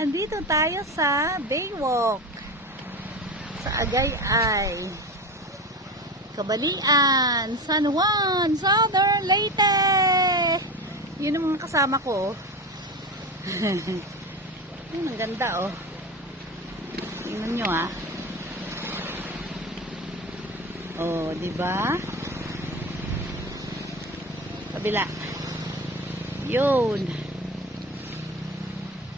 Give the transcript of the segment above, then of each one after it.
Andito tayo sa Baywalk sa Agayay, Kabalian, San Juan, Southern Leyte. Yun ang mga kasama ko. Yun, ang ganda oh. Tingnan nyo ah. Oh, di ba? Kabila. Yun.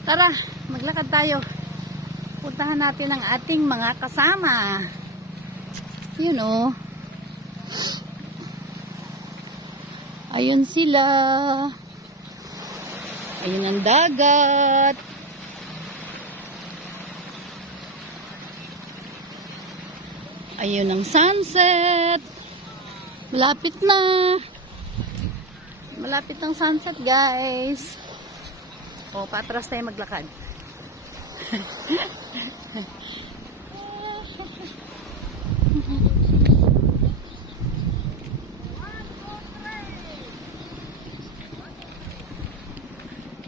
Tara, maglakad tayo. Puntahan natin ang ating mga kasama. Yun oh. Ayun sila. Ayun ang dagat. Ayun ang sunset. Malapit na. Malapit ang sunset, guys. O, patras tayo maglakad.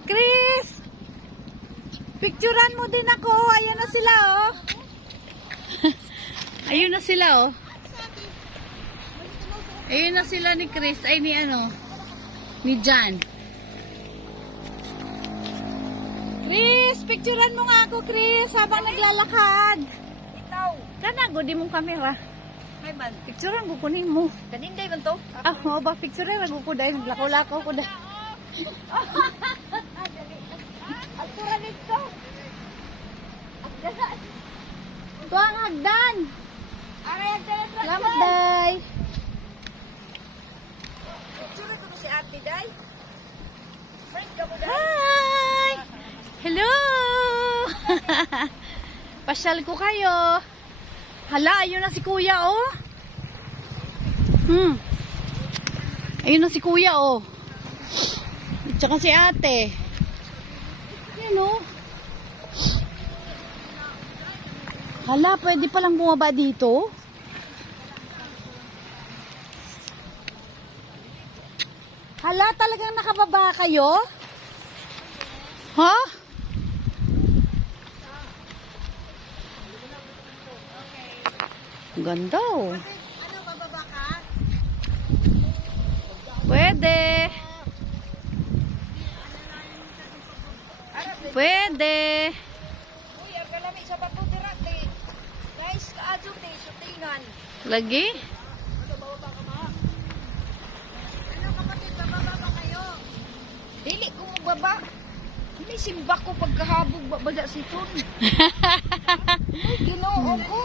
Chris! Picturean mo din ako. Ayan na sila, oh. Ayun na sila, oh. Ayun na sila ni Chris. Ay, ni ano? Ni Jan. Chris, picturean mo nga ako, Chris, habang naglalakad. Ikaw. Kana, gudi mong kamera. May man. Picturean ko kunin mo. Kaninday man to? Ah, mo ba picturean ko dahil naglakaw-lakaw ko dahil. Altura nito. Agdan. Ito ang hagdan. Aray, agdan. Salamat, Day. Picture ko si Ate Day. Friend ka mo, Day. Hi! Hello! Pasyal ko kayo. Hala, ayun na si Kuya, oh. Ayun na si Kuya, oh. At saka si Ate. Ayun, oh. Hala, pwede palang bumaba dito. Hala, talagang nakababa kayo? Ha? Ganda oh. Ano, bababa ka? Pwede. Pwede. Uy, ang kalami sa bato dirate. Guys, kaadyo te, sutingan. Lagi? Ano, bababa ka ma? Ano kapatid, bababa ba kayo? Dili ko magbaba. Hindi simba ko pagkahabog babada si Ton. Ay, ginoo ko.